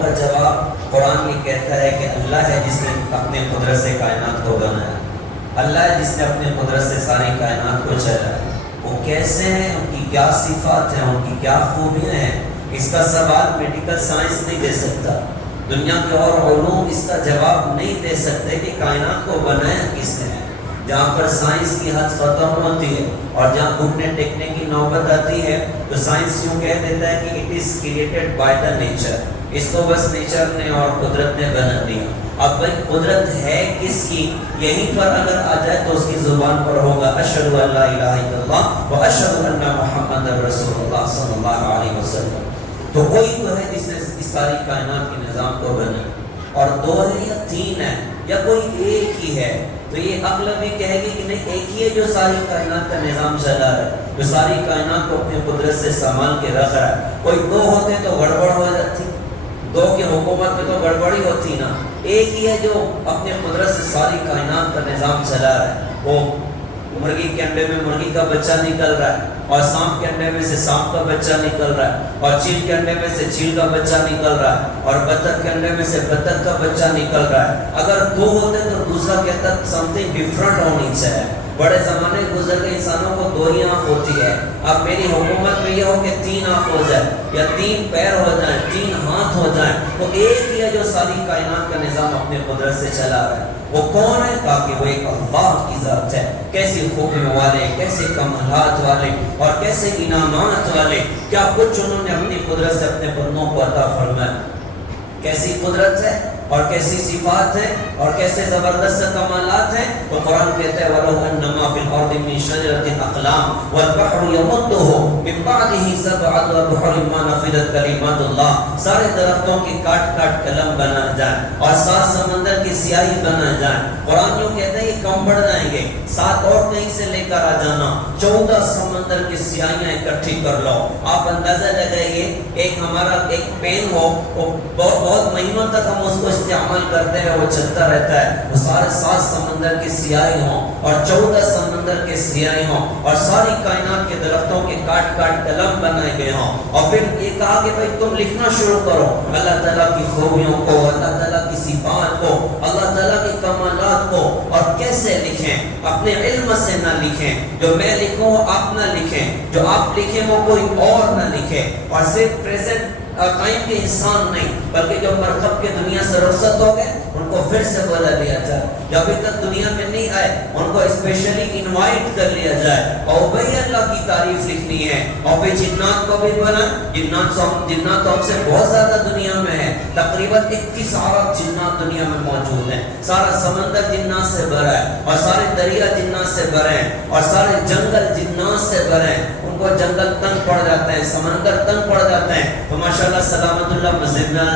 کا جواب قرآن یہ کہتا ہے کہ اللہ ہے جس نے اپنے قدرت سے کائنات کو بنایا، اللہ ہے جس نے اپنے قدرت سے ساری کائنات کو چلایا۔ وہ کیسے ہیں، ان کی کیا صفات ہیں، ان کی کیا خوبیاں ہیں، اس کا سوال میڈیکل سائنس نہیں دے سکتا، دنیا کے اور علوم اس کا جواب نہیں دے سکتے کہ کائنات کو بنایا کس نے ہے۔ جہاں پر سائنس کی حد ختم ہوتی ہے اور جہاں گھٹنے ٹیکنے کی نوبت آتی ہے تو سائنس یوں کہہ دیتا ہے کہ it is created by the nature, اس کو بس نیچر نے اور قدرت نے بنا دیا۔ اب بھائی قدرت ہے کس کی، یہیں پر اگر آ جائے تو اس کی زبان پر ہوگا اشہد ان لا الہ الا اللہ و اشہد ان محمد رسول اللہ صلی اللہ علیہ وسلم۔ تو کوئی تو ہے جس نے اس ساری کائنات کے نظام کو بنایا، اور دو ہے یا تین ہے یا کوئی ایک ہی ہے، تو یہ عقل بھی کہے گی کہ نہیں ایک ہی ہے جو ساری کائنات کا نظام چلا رہا ہے، جو ساری کائنات کو اپنی قدرت سے سنبھال کے رکھ رہا ہے۔ کوئی دو ہوتے تو گڑبڑ ہو جاتی، دو کی حکومت میں تو گڑبڑی ہوتی نا، ایک ہی ہے جو اپنے قدرت سے ساری کائنات کا نظام چلا رہا ہے۔ وہ مرغی کے انڈے میں مرغی کا بچہ نکل رہا ہے، اور سانپ کے انڈے میں سے سانپ کا بچہ نکل رہا ہے، اور چیل کے انڈے میں سے چیل کا بچہ نکل رہا ہے، اور بطخ کے انڈے میں سے بطخ کا بچہ نکل رہا ہے۔ اگر دو ہوتے تو دوسرا کہتا سم تھنگ ڈفرنٹ ہونی چاہیے۔ بڑے زمانے گزر گئے، انسانوں کو دو ہی آنکھ ہوتی ہے، اب میری حکومت میں یہ ہو کہ تین آنکھ ہو جائے یا تین پیر ہو جائیں، تین ہاتھ ہو جائیں، تو ایک ہی ہے جو ساری کائنات کا نظام اپنے قدرت سے چلا رہا ہے۔ وہ کون ہے؟ تاکہ وہ ایک اللہ کی ذات ہے، کیسی خوبیوں والے، کیسے کمالات والے اور کیسے انعامات والے، کیا کچھ انہوں نے اپنی قدرت سے اپنے بندوں کو عطا فرمایا، کیسی قدرت ہے اور کیسی صفات ہے اور کیسے زبردست کمالات ہیں۔ تو قرآن کہتا ہے وَلَوْ أَنَّمَا فِي الْأَرْضِ مِنْ شَجَرَةٍ أَقْلَامٌ وَالْبَحْرُ يَمُدُّهُ مِنْ بَعْدِهِ سَبْعَةُ أَبْحُرٍ مَا نَفِدَتْ كَلِمَاتُ اللَّهِ، سارے درختوں کی کاٹ کاٹ قلم بنا جائیں اور 7 سمندر کی سیاہی بنا جائیں۔ قرآن یوں کہتا ہے یہ کم بڑھ جائیں گے، 7 اور کہیں سے لے کر آ جانا، 14 سمندر کی سیاہیاں اکٹھی کر لو۔ آپ اندازہ لگائیے ایک ہمارا ایک پین ہو، وہ بہت مہینوں تک ہم اس کو استعمال کرتے ہیں، وہ چلتا رہتا ہے، وہ سارے 7 سمندر کی سیاہی ہوں اور 14 سمندر کے سیاہی ہوں اور ساری کائنات کے درختوں کے کاٹ کاٹ قلم بنائے گئے ہوں، اور پھر یہ کہا کہ بھائی تم لکھنا شروع کرو اللہ تعالیٰ کی خوبیوں کو، اللہ تعالیٰ کی صفات کو، اللہ تعالیٰ کے کمالات کو، اور کیسے لکھیں، اپنے علم سے نہ لکھیں، جو میں لکھوں آپ نہ لکھیں، جو آپ لکھیں وہ کوئی اور نہ لکھے، اور صرف پریزنٹ ٹائم کے انسان نہیں بلکہ جو مرکب کے دنیا سے رخصت ہو گئے ان کو پھر سے بلا لیا جائے، جو ابھی تک دنیا میں نہیں آئے ان کو اسپیشلی انوائٹ کر لیا جائے، اور وہی اللہ کی تعریف لکھنی ہے۔ اور پھر جنات کو بھی بنا، جنات ہم سے بہت زیادہ دنیا میں ہے، تقریباً 21 ارب جنات دنیا میں موجود ہیں، سارا سمندر جنات سے بھرا ہے، اور سارے دریا جنات سے بھرے ہیں، اور سارے جنگل جنات سے بھرے ہیں۔ ان کو جنگل تنگ پڑ جاتے ہیں، سمندر تنگ پڑ جاتے ہیں، تو ماشاءاللہ سلامت اللہ مسجد میں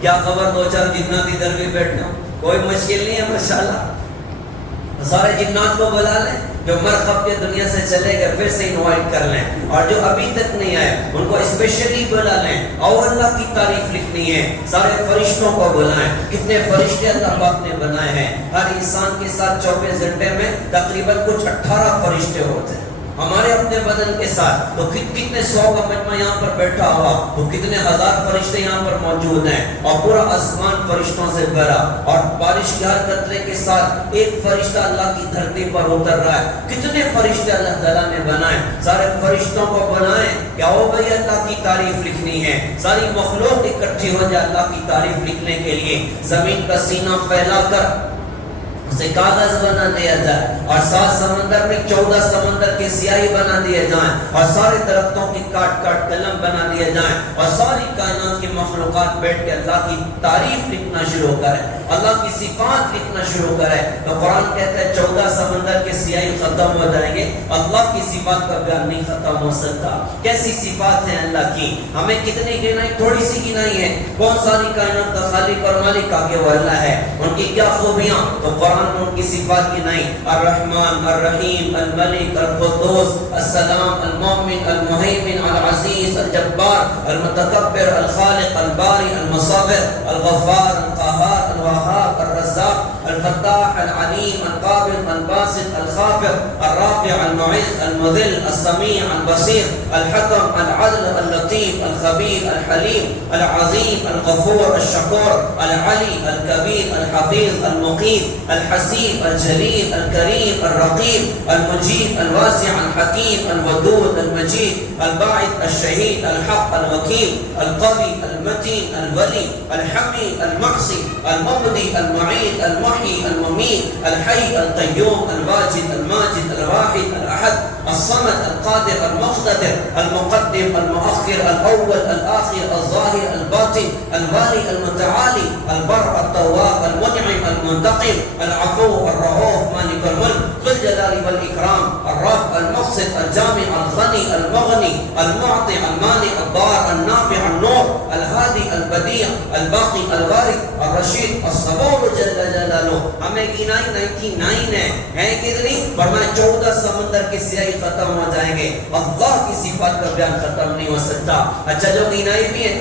کیا خبر 2-4 جنات ادھر بھی بیٹھنا، کوئی مشکل نہیں ہے ماشاءاللہ۔ سارے جنات کو بلا لیں، جو مرخب کے دنیا سے چلے گئے پھر سے انوائٹ کر لیں، اور جو ابھی تک نہیں آئے ان کو اسپیشلی بلا لیں، اور اللہ کی تعریف لکھنی ہے۔ سارے فرشتوں کو بلائیں، کتنے فرشتے اللہ پاک نے بنائے ہیں، ہر انسان کے ساتھ 24 گھنٹے میں تقریباً کچھ 18 فرشتے ہوتے ہیں ہمارے اپنے بدن کے ساتھ، تو کتنے 100 کا مجمع یہاں پر بیٹھا ہوا، تو کتنے ہزار فرشتے یہاں پر موجود ہیں، اور پورا آسمان فرشتوں سے بھرا، اور بارش کے ہر قطرے کے ساتھ ایک فرشتہ اللہ کی دھرتی پر اتر رہا ہے۔ کتنے فرشتے اللہ تعالیٰ نے بنائے، سارے فرشتوں کو بنائیں کہ او بھائی اللہ کی تعریف لکھنی ہے، ساری مخلوق اکٹھی ہو جائے اللہ کی تعریف لکھنے کے لیے، زمین کا سینہ پھیلا کر اسے کاغذ بنا دیا جائے، اور 7 سمندر میں 14 سمندر کی سیاہی بنا دیے جائیں، اور سارے درختوں کی کاٹ کاٹ قلم بنا دیے جائیں، اور ساری کائنات کی مخلوقات بیٹھ کے اللہ کی تعریف لکھنا شروع کرے، اللہ کی صفات لکھنا شروع کرے۔ تو قرآن کہتا ہے 14 سمندر کی سیاہی ختم ہو جائیں گے، اللہ کی صفات کا بیان نہیں ختم ہو سکتا۔ کیسی صفات ہیں اللہ کی، ہمیں کتنی گنائی، تھوڑی سی گنائی ہے، کون ساری کائنات کا خالق اور مالک آگے وہ اللہ ہے، ان کی کیا خوبیاں، تو قرآن ان کی صفات کی نہیں، الرحمن الرحیم الملک القدوس السلام المؤمن المہیمن العزیز الجبار المتکبر الخالق الباری المصور الغفار القہار الوہاب الرزاق الفتاح العليم القابض الباسط الخافض الرافع المعز المذل السميع البصير الحكم العدل اللطيف الخبير الحليم العظيم الغفور الشكور العلي الكبير الحفيظ المقيم الحسيب الجليل الكريم الرقيب المجيب الواسع الحكيم الودود المجيد الباعث الشهيد الحق الوكيل القوي المتين الولي الحميد المحصي المبدي المعيد المحيي المميت الحي القيوم الواجد الماجد الواحد الأحد الصمد القادر المقتدر المقدم المؤخر الأول الآخر الظاهر الباطن الوالي المتعالي البر التواب المنعم المنتقم العفو الرؤوف مالك الملك ذو الجلال والإكرام الرب المقسط الجامع الغني المغني المعطي المانع الضار النافع النور الهادي البديع الباقي الوارث الرشید الصبور جل جلالہ. ہمیں گنائی 99 ہے کتنی؟ فرمایا 14 سمندر کی سیاہی ختم ہو جائیں گے، اللہ کی صفات کا بیان ختم نہیں ہو سکتا. اچھا جو گنائی بھی ہے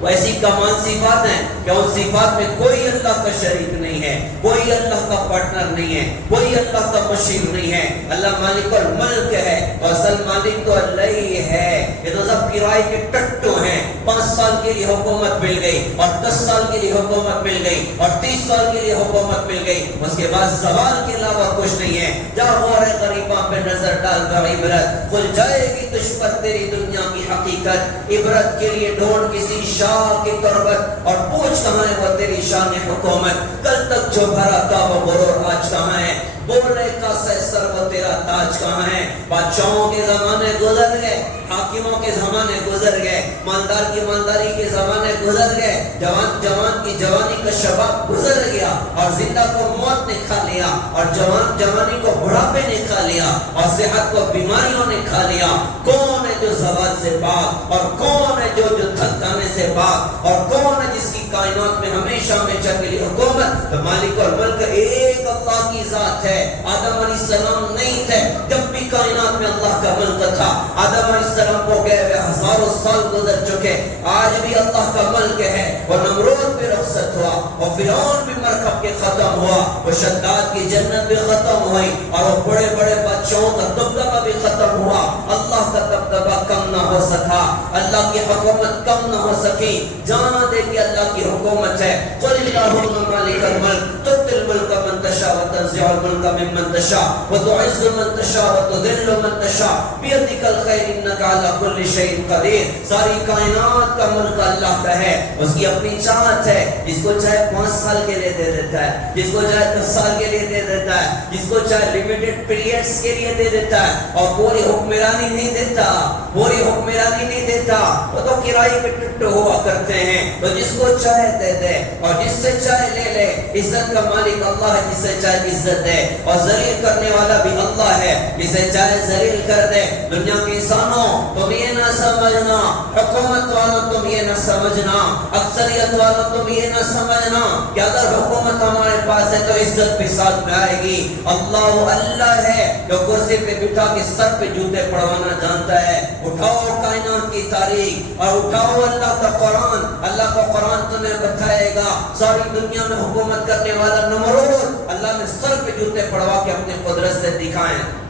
وہ ایسی کمال صفات ہیں کہ ان صفات میں کوئی اللہ کا شریک نہیں ہے، کوئی اللہ کا پارٹنر نہیں ہے، کوئی اللہ کا مشیر نہیں ہے. اللہ مالک الملک ہے اور اصل مالک تو اللہ ہی ہے. یہ تو سب کرائے کے ٹٹو ہیں. 5 سال کے لیے حکومت مل گئی اور 10 سال کے لیے حکومت مل گئی اور 30 سال کے لیے حکومت مل گئی، اس کے بعد زوال کے علاوہ کچھ نہیں ہے. جا غور غریباں پہ نظر ڈال کر عبرت کھل جائے گی تجھ پر تیری دنیا کی حقیقت. عبرت کے لیے ڈھونڈ کسی شاہ کی تربت اور پوچھ کہاں ہے وہ تیری شان حکومت. کل تک جو بھرا تھا وہ غرور آج کہاں ہے؟ بولنے کا سر وہ تیرا تاج کہاں ہے؟ بادشاہوں کے زمانے گزر گئے، حاکموں کے زمانے گزر گئے، مالدار کی مالداری کے زمانے گزر گئے، جوان کی جوانی کا شباب گزر گیا اور زندہ کو موت نے کھا لیا اور جوانی کو بڑھاپے نے کھا لیا اور صحت کو بیماریوں نے کھا لیا. کون ہے جو زوال سے پاک اور کون ہے جو تھک جانے سے پاک اور کون ہے جس کی کائنات میں ہمیشہ ہمیشہ کے لیے حکومت؟ تو مالک اور ملک ایک اللہ کی ذات ہے. آدم علیہ السلام نہیں تھے جب بھی کائنات میں اللہ کا ملک تھا. آدم علیہ السلام کو گئے ہوئے ہزاروں سال گزر چکے، آج بھی اللہ کا ملک ہے. وہ نمرود بھی رخصت ہوا، وہ فرعون بھی مرکب کے ختم ہوا، وہ شداد کی جنت بھی ختم ہوئی اور وہ بڑے بڑے بادشاہوں کا دبدبہ بھی ختم ہوا. اللہ کا دبدبہ کم نہ ہو سکا، اللہ کی حکومت کم نہ ہو سکی. جان دے کہ اللہ کی حکومت ہے. قل اللہم مالک الملک تؤتی الملک من تشاء وتنزع الملک ممن تشاء وتعز من تشاء وتذل من تشاء بیدک الخیر انک علی کل شیء قدیر. ساری کائنات کا ملک اللہ کا ہے، اس کی اپنی چاہت ہے. جس کو چاہے 5 سال کے لیے دے دیتا ہے، جس کو چاہے 10 سال کے لیے دے دیتا ہے، جس کو چاہے لمیٹڈ پیریڈز کے لیے دے دیتا ہے اور پوری حکمرانی نہیں دیتا، پوری حکمرانی نہیں دیتا. وہ تو کرائے پہ ٹٹو ہوا کرتے ہیں. تو جس کو چاہے دے دے اور جس سے چاہے لے لے. عزت کا مالک اللہ ہے، جس سے چاہے عزت دے اور ذلیل کرنے والا بھی اللہ ہے، جسے چاہے ذلیل کر دے. دنیا کے انسانوں تم یہ نہ سمجھنا، حکومت والوں تم یہ نہ سمجھنا، اکثریت والوں تم یہ نہ سمجھنا کہ اگر حکومت ہمارے پاس ہے تو عزت بھی ساتھ میں آئے گی. اللہ وہ اللہ ہے جو کرسی پہ بٹھا کے سر پہ جوتے پڑھوانا جانتا ہے. اٹھاؤ کائنات کی تاریخ اور اٹھاؤ اللہ کا قرآن. اللہ کا قرآن تمہیں بتائے گا ساری دنیا میں حکومت کرنے والا نمرود اللہ نے سر پہ جوتے پڑھوا کے اپنے قدرت سے دکھائیں.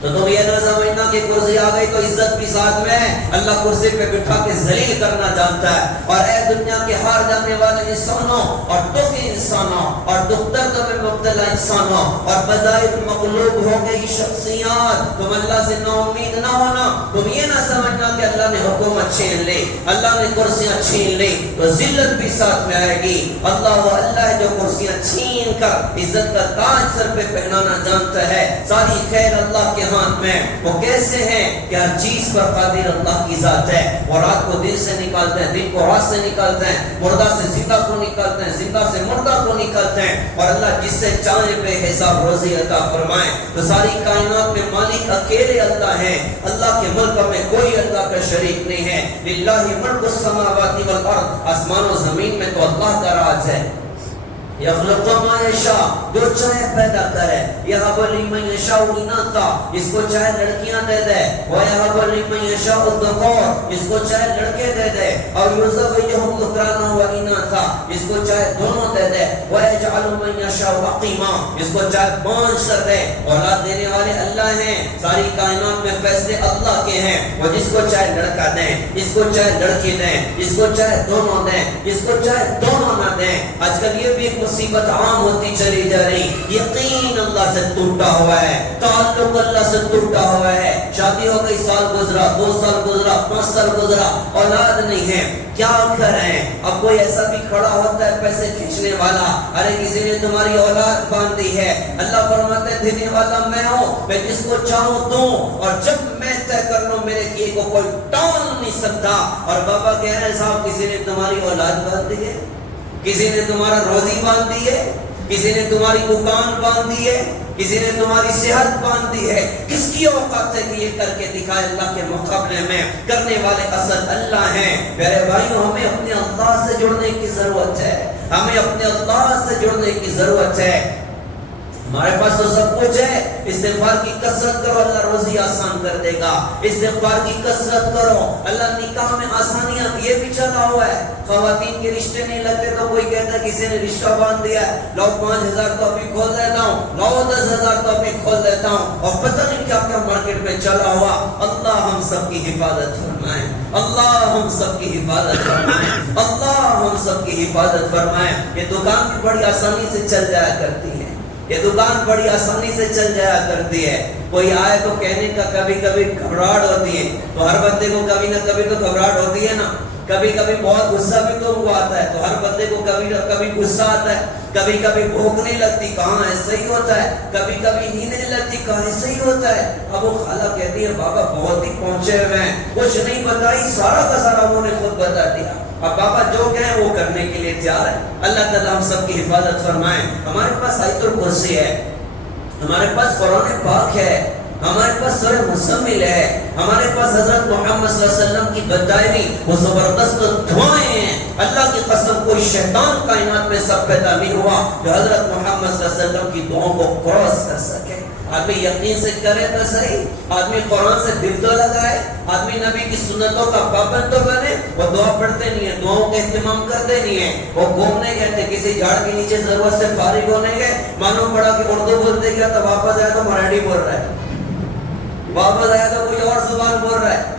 تو تم یہ نہ سمجھنا کہ کرسی آ گئی تو عزت بھی ساتھ میں ہے. اللہ کرسی پہ بٹھا کے ذلیل کرنا جانتا ہے. اور اے دنیا کے ہار جانے والے انسانوں اور دکھی انسانوں اور دکھ درد میں مبتلا انسانوں اور بظاہر مغلوب ہو گئی شخصیات، تم اللہ سے نا امید نہ ہونا. تم یہ نہ سمجھنا کہ اللہ نے حکومت چھین لی، اللہ نے کرسیاں چھین لی تو ذلت بھی ساتھ میں آئے گی. اللہ وہ اللہ ہے جو کرسیاں چھین کر عزت کا تاج سر پہ پہنانا جانتا ہے. ساری خیر اللہ کے ہاتھ میں. وہ کیسے ہیں کہ ہر چیز پر قادر اللہ کی ذات ہے. وہ رات کو دن سے نکالتے ہیں، دن کو رات سے نکالتے ہیں، مردہ سے زندہ کو نکالتے ہیں، زندہ سے مردہ کو نکالتے ہیں. اور اللہ جس سے چاہے بے حساب روزی عطا فرمائے. تو ساری کائنات میں مالک اکیلے اللہ ہیں. اللہ کے ملک میں کوئی اللہ کا شریک نہیں ہے. للہ ملک السماوات والارض، آسمان و زمین میں تو اللہ کا راج ہے. یخلق ما یشاء، جو چاہے پیدا کرے. یہب لمن یشاء اناثا، جس کو چاہے لڑکیاں دے دے. ویہب لمن یشاء الذکور، جس کو چاہے لڑکے دے دے. اور یزوجہم ذکرانا و اناثا، جس کو چاہے دونوں دے دے. ویجعل یجعل من یشاء عقیما، اس کو چاہے بانجھ کر دے، اولاد دینے والے اللہ ہیں، ساری کائنات میں فیصلے اللہ کے ہیں، وہ جس کو چاہے لڑکا دیں، اس کو چاہے لڑکی دیں، اس کو چاہے دونوں دیں، اس کو چاہے دونوں نہ دیں۔ آج کل یہ بھی ایک مصیبت عام ہوتی چلی جا رہی، یقین اللہ سے ٹوٹا ہوا ہے، تعلق اللہ سے ٹوٹا ہوا ہے، شادی ہو گئی، سال گزرا، 2 سال گزرا، 5 سال گزرا، اولاد نہیں ہے، کیا کریں؟ اب کوئی ایسا بھی کھڑا ہوتا ہے پیسے کھینچنے والا، ارے کسی نے تمہاری اولاد باندھی ہے، اللہ فرماتے ہیں دینے والا میں ہوں، میں جس کو چاہوں دوں، اور جب میں طے کر لوں میرے کیے کو کوئی ٹال نہیں سکتا۔ اور بابا کہہ رہے ہیں صاحب کسی نے تمہاری اولاد باندھی ہے، کسی نے تمہارا روزی باندھی ہے، کسی نے تمہاری دکان باندھی ہے، کسی نے تمہاری صحت باندھی ہے، کس کی اوقات ہے کہ یہ کر کے دکھائے؟ اللہ کے مقابلے میں کرنے والے اصل اللہ ہیں۔ میرے بھائیوں ہمیں اپنے اللہ سے جڑنے کی ضرورت ہے، ہمیں اپنے اللہ سے جڑنے کی ضرورت ہے۔ ہمارے پاس تو سب کچھ ہے، استغفار کی کثرت کرو، اللہ روزی آسان کر دے گا، استغفار کی کثرت کرو، اللہ نکاح میں آسانیاں، یہ بھی چلا ہوا ہے، خواتین کے رشتے نہیں لگتے تو کوئی کہتا ہے کسی نے رشتہ باندھ دیا ہے، لو 5000 تو ابھی کھول دیتا ہوں، لو 10,000 تو ابھی کھول دیتا ہوں، اور پتہ نہیں کیا کیا مارکیٹ میں چلا ہوا۔ اللہ ہم سب کی حفاظت فرمائے، اللہ ہم سب کی حفاظت فرمائے، اللہ ہم سب کی حفاظت فرمائے۔ یہ دکان بھی بڑی آسانی سے چل جایا کرتی ہے، یہ دکان بڑی آسانی سے چل جایا کرتی ہے، کوئی آئے تو کہنے کا کبھی کبھی گھبراہٹ ہوتی ہے، تو ہر بندے کو کبھی نہ کبھی تو گھبراہٹ ہوتی ہے نا، کبھی کبھی بہت غصہ بھی تو وہ آتا ہے، تو ہر بندے کو کبھی نہ کبھی غصہ آتا ہے، کبھی کبھی بھوک نہیں لگتی، کہاں ایسا ہی ہوتا ہے، کبھی کبھی نیند نہیں لگتی، کہاں ایسا ہی ہوتا ہے۔ اب وہ خالہ کہتی ہے بابا بہت ہی پہنچے ہوئے ہیں، کچھ نہیں بتائی، سارا کا سارا انہوں نے خود بتا دیا، اب بابا جو کہیں وہ کرنے کے لیے تیار ہے۔ اللہ تعالیٰ ہم سب کی حفاظت فرمائے۔ ہمارے پاس آیت الکرسی ہے، ہمارے پاس قرآن پاک ہے، ہمارے پاس سورہ مزمل ہے، ہمارے پاس حضرت محمد صلی اللہ علیہ وسلم کی بتائی ہوئی وہ زبردست دعائیں ہیں۔ اللہ کی قسم کوئی شیطان کائنات میں سب پیدا نہیں ہوا جو حضرت محمد صلی اللہ علیہ وسلم کی دعاؤں کو کراس کر سکے۔ آدمی یقین سے کرے تو صحیح، آدمی قرآن سے دل تو لگائے، آدمی نبی کی سنتوں کا پابند تو بنے، وہ دعا پڑھتے نہیں ہیں، دعاؤں کا اہتمام کرتے نہیں ہیں، وہ گھومنے گئے تھے کسی جھاڑ کے نیچے ضرورت سے فارغ ہونے گئے، معلوم پڑا کہ اردو بولتے گیا تو واپس آیا تو مراٹھی بول رہا ہے، واپس آیا تو کوئی اور زبان بول رہا ہے،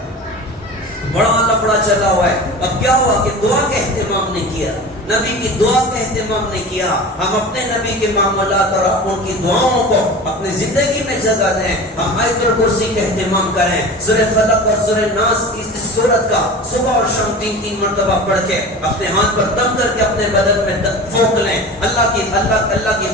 بڑا لفڑا چلا ہوا ہے۔ اب کیا ہوا کہ دعا کا اہتمام نہیں کیا، نبی کی دعا کا اہتمام نہیں کیا۔ ہم اپنے نبی کے معاملات اور ان کی دعاؤں کو اپنی زندگی میں جگہ دیں، ہم آیت الکرسی کا اہتمام کریں، سورہ فلق اور سورہ ناس کی اس سورت کا صبح اور شام 3 مرتبہ پڑھ کے اپنے ہاتھ پر دم کر کے اپنے بدن میں پھونک لیں۔ اللہ کی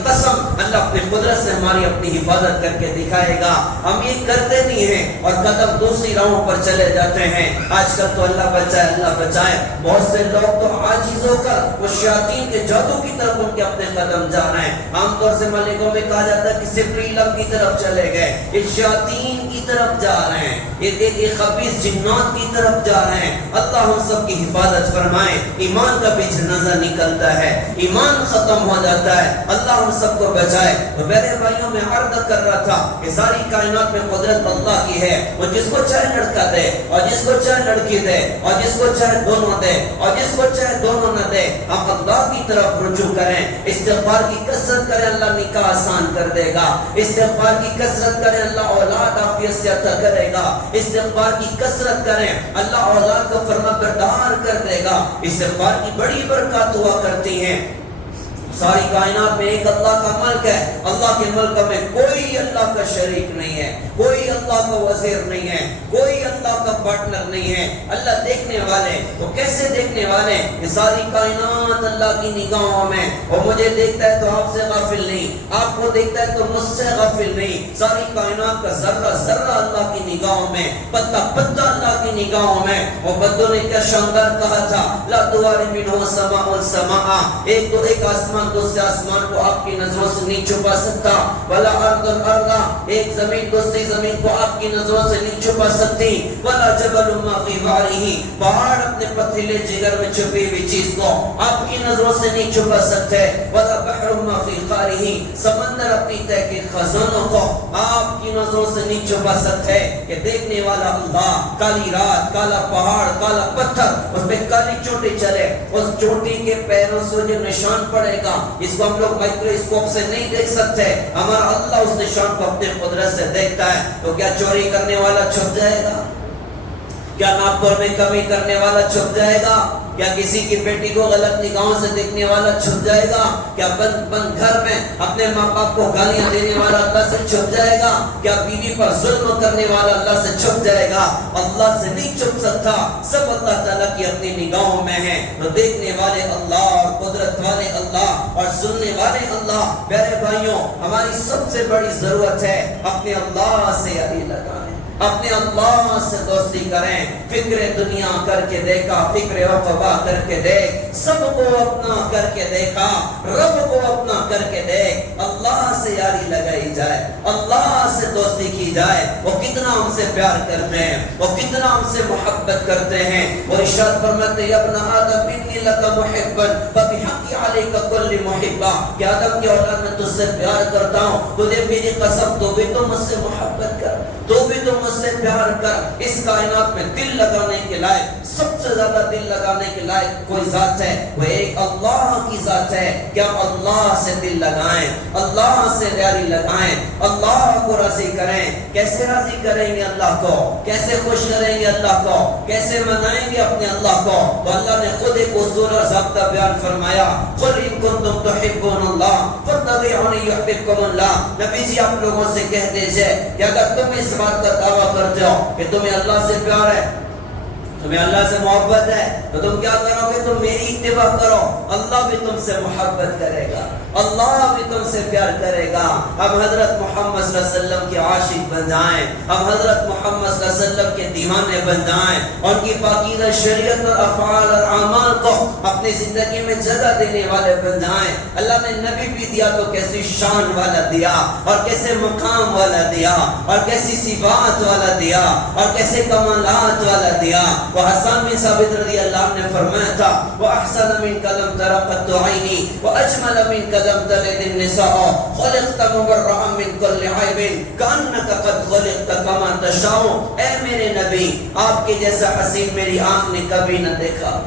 قسم، اللہ اپنی قدرت سے ہماری اپنی حفاظت کر کے دکھائے گا۔ ہم یہ کرتے نہیں ہیں اور قدم دوسری راہوں پر چلے جاتے ہیں۔ آج کل تو اللہ بچائے، اللہ بچائے، بہت سے لوگ تو عاجز ہو کر وہ شیاطین کے جادو کی طرف ان کے اپنے قدم جا رہے ہیں۔ عام طور سے ملکوں میں کہا جاتا ہے کہ سپری علم کی طرف چلے گئے، یہ شیاطین کی طرف جا رہے ہیں، یہ خبیث جنات کی طرف جا رہے ہیں۔ اللہ ہم سب کی حفاظت فرمائے۔ ایمان کا بھی جنازہ نکلتا ہے، ایمان ختم ہو جاتا ہے، اللہ ہم سب کو بچائے۔ اور میرے بھائیوں میں عرض کر رہا تھا کہ ساری کائنات میں قدرت اللہ کی ہے، وہ جس کو چاہے لڑکا دے اور جس کو چاہے لڑکی دے اور جس کو چاہے دونوں دے اور جس کو چاہے دونوں نہ دے۔ ہم اللہ کی طرف رجوع کریں، استغفار کی کثرت کریں، اللہ نکاح آسان کر دے گا، استغفار کی کثرت کریں، اللہ اولاد عافیت سے عطا کرے گا، استغفار کی کثرت کریں، اللہ اولاد کو فرمانبردار کر دے گا۔ استغفار کی بڑی برکات ہوا کرتی ہیں۔ ساری کائنات میں ایک اللہ کا ملک ہے، اللہ کے ملک میں کوئی اللہ کا شریک نہیں ہے، کوئی اللہ کا وزیر نہیں ہے، کوئی اللہ کا پارٹنر نہیں ہے۔ اللہ دیکھنے والے تو کیسے دیکھنے والے؟ یہ ساری کائنات اللہ کی نگاہوں میں، اور مجھے دیکھتا ہے تو آپ سے غافل نہیں، آپ کو دیکھتا ہے تو مجھ سے غافل نہیں۔ ساری کائنات کا ذرہ ذرہ اللہ کی نگاہوں میں، پتہ پتہ اللہ کی نگاہوں میں۔ اور بدو نے کیا شاندار کہا تھا، لا تواری منہ سماء السماء، ایک تو ایک آسمان دوسرے آسمان کو آپ کی نظروں سے نہیں چھپا سکتا، ولا ارض الارض، ایک زمین دوسری زمین کو آپ کی نظروں سے نہیں چھپا سکتی، ولا جبل ما فی غارہ، پہاڑ اپنے پتھریلے جگر میں چھپی ہوئی چیز کو آپ کی نظروں سے نہیں چھپا سکتے، ولا بحر ما فی قارہ، سمندر اپنی تہ کے خزانوں کو آپ کی نظروں سے نہیں چھپا سکتے۔ یہ دیکھنے والا اللہ، کالی رات، کالا پہاڑ، کالا پتھر، اس پہ کالی چوٹی چلے، اس چوٹی کے پیروں سے جو نشان پڑے گا اس کو ہم لوگ مائکروسکوپ سے نہیں دیکھ سکتے، ہمارا اللہ اس نشان کو اپنے قدرت سے دیکھتا ہے۔ تو کیا چوری کرنے والا چھپ جائے گا؟ کیا ناپ تول میں کمی کرنے والا چھپ جائے گا؟ کیا کسی کی بیٹی کو غلط نگاہوں سے دیکھنے والا چھپ جائے گا؟ کیا بند گھر میں اپنے ماں باپ کو گالیاں دینے والا اللہ سے چھپ جائے گا؟ کیا بیوی پر ظلم کرنے والا اللہ سے چھپ جائے گا؟ اللہ سے نہیں چھپ سکتا، سب اللہ تعالیٰ کی اپنی نگاہوں میں ہے۔ تو دیکھنے والے اللہ اور قدرت والے اللہ اور سننے والے اللہ، پیارے بھائیوں، ہماری سب سے بڑی ضرورت ہے اپنے اللہ سے یاری لگائیں، اپنے اللہ سے دوستی کریں۔ فکر دنیا کر کے دیکھا، فکر عقبہ کر کے دیکھ، سب کو اپنا کر کے دیکھا، رب کو اپنا کر کے دیکھ۔ اللہ سے یاری لگائی جائے، اللہ سے دوستی کی جائے۔ وہ کتنا ہم سے پیار کرتے ہیں، وہ کتنا ہم سے محبت کرتے ہیں۔ وہ ارشاد فرماتے ہیں، یا ابن آدم انی لک محبا فبحق علیک کل محبہ، کہ آدم کی اولاد میں تجھ سے پیار کرتا ہوں، تجھے میری قسم تو بھی تو مجھ سے محبت کر، تو بھی تو مجھ سے پیار کر۔ اس کائنات میں دل لگانے کے لائق، سب سے زیادہ دل لگانے کے لائق کوئی ذات ہے، وہ ایک اللہ کی ذات ہے۔ کہ ہم اللہ سے دل لگائیں، اللہ سے یاری لگائیں، اللہ کو راضی کریں۔ کیسے راضی کریں گے اللہ کو؟ کیسے خوش کریں گے اللہ کو؟ کیسے منائیں گے اپنے اللہ کو؟ تو اللہ نے خود ایک اصول اور ضابطہ بیان فرمایا، قل ان کنتم تحبون اللہ فاتبعونی یحببکم اللہ۔ نبی جی آپ لوگوں سے کہہ دیجئے کہ اگر تم اس بات کا دعویٰ کرتے ہو کہ تمہیں اللہ سے پیار ہے، تمہیں اللہ سے محبت ہے، تو تم کیا کرو گے؟ تم میری اتباع کرو، اللہ بھی تم سے محبت کرے گا، اللہ بھی تم سے پیار کرے گا۔ ہم حضرت محمد صلی اللہ علیہ وسلم کے عاشق بن جائیں، ہم حضرت محمد صلی اللہ علیہ وسلم کے دیوانے بن جائیں، ان کی پاکیزہ شریعت اور افعال اور اعمال کو اپنی زندگی میں جگہ دینے والے بن جائیں۔ اللہ نے نبی بھی دیا تو کیسی شان والا دیا، اور کیسے مقام والا دیا، اور کیسی صفات والا دیا، اور کیسے کمالات والا دیا۔ وہ حسان بن ثابت رضی اللہ عنہ نے فرمایا تھا، وَأَحْسَنَ مِنْكَ لَمْ تَرَ قَطُّ عَيْنِي وَأَجْمَلَ مِنْكَ لَمْ تَلِدِ النِّسَاءُ خُلِقْتَ مُبَرَّأً مِنْ كُلِّ عَيْبٍ كَأَنَّكَ قَدْ خُلِقْتَ كَمَا تَشَاءُ۔ اے میرے نبی، آپ کے جیسا حسین میری آنکھ نے کبھی نہ دیکھا،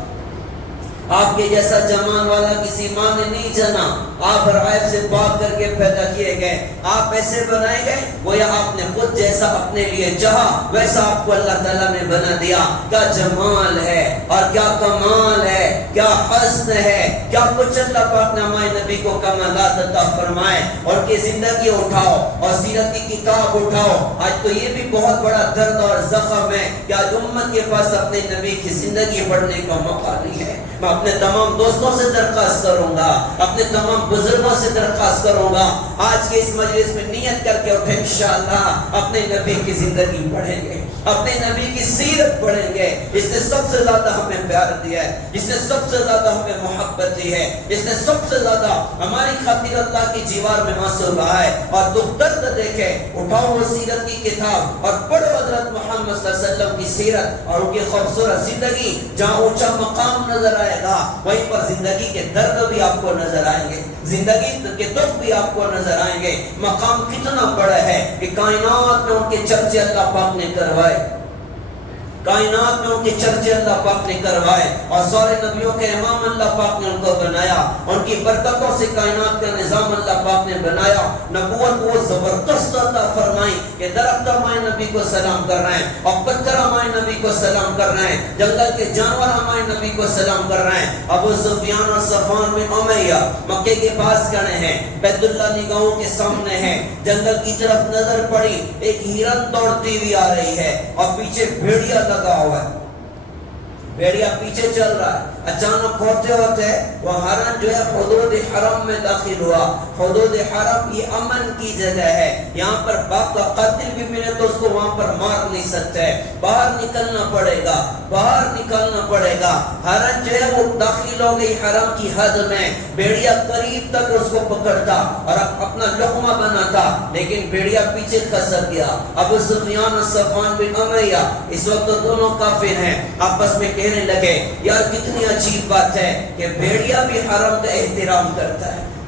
آپ کے جیسا جمال والا کسی ماں نے نہیں جنا۔ آپ ہر عیب سے پاک کر کے پیدا کیے گئے، آپ ایسے بنائے گئے گویا آپ نے خود جیسا اپنے لیے چاہا ویسا آپ کو اللہ تعالیٰ نے بنا دیا۔ کیا جمال ہے اور کیا کمال ہے، کیا حسن ہے، کیا کچھ اللہ پاک نے ہمارے نبی کو کمالات عطا فرمائے۔ اور کی زندگی اٹھاؤ اور سیرت کی کتاب اٹھاؤ۔ آج تو یہ بھی بہت بڑا درد اور زخم ہے کہ آج امت کے پاس اپنے نبی کی زندگی پڑھنے کا موقع نہیں ہے۔ میں اپنے تمام دوستوں سے درخواست کروں گا، اپنے تمام بزرگوں سے درخواست کروں گا، آج کے اس مجلس میں نیت کر کے اٹھیں، انشاءاللہ اپنے نبی کی زندگی پڑھیں گے، اپنے نبی کی سیرت پڑھیں گے، جس نے سب سے زیادہ ہمیں پیار دیا ہے، جس نے سب سے زیادہ ہمیں محبت دی ہے، جس نے سب سے زیادہ ہماری خاطر اللہ کی جیوار میں آنسو بہائے اور دکھ درد دیکھے۔ اٹھاؤ وہ سیرت کی کتاب اور پڑھو حضرت محمد صلی اللہ علیہ وسلم کی سیرت اور ان کی خوبصورت زندگی۔ جہاں اونچا مقام نظر آئے گا وہیں پر زندگی کے درد بھی آپ کو نظر آئیں گے، زندگی کے دکھ بھی آپ کو نظر آئیں گے۔ مقام کتنا بڑا ہے کہ کائنات میں ان کے چرچے اللہ پاک نے کروائے، کائنات میں ان کے چرچے اللہ پاک نے کروائے، اور سارے نبیوں کے امام اللہ پاک نے ان کو بنایا، ان کی برکتوں سے کائنات کا نظام اللہ پاک نے بنایا۔ نبوت کو زبردست عطا فرمائی کہ درخت ہمارے نبی کو سلام کر رہے ہیں، اور پتھر ہمارے نبی کو سلام کر رہے ہیں، جنگل کے جانور ہمارے نبی کو سلام کر رہے ہیں۔ ابو سفیان اور صفوان بن امیہ مکے کے پاس کھڑے ہیں، بیت اللہ نگاہوں کے سامنے ہے، جنگل کی طرف نظر پڑی، ایک ہرن دوڑتی ہوئی آ رہی ہے اور پیچھے بھیڑیا لگا ہوا ہے، بھیڑیا پیچھے چل رہا ہے۔ اچانک ہوتے ہوتے وہ ہرن جو ہے حدود حرم میں داخل ہوا۔ حدود حرم یہ امن کی جگہ ہے، یہاں پر باپ کا قاتل بھی ملے تو اس کو وہاں پر مار نہیں سکتے، باہر نکلنا پڑے گا، باہر نکلنا پڑے گا۔ ہرن جو ہے وہ داخل ہو گئی حرم کی حد میں، بھیڑیا قریب تک اس کو پکڑتا اور اپنا لقمہ بناتا، لیکن بھیڑیا پیچھے کھسک گیا۔ ابو سفیان اور صفوان بن امیہ اس وقت دونوں کافر ہیں، آپس میں کہنے لگے، یار کتنی عجیب بات ہے کہ بھیڑیا بھی حرم کا احترام کرتا ہے،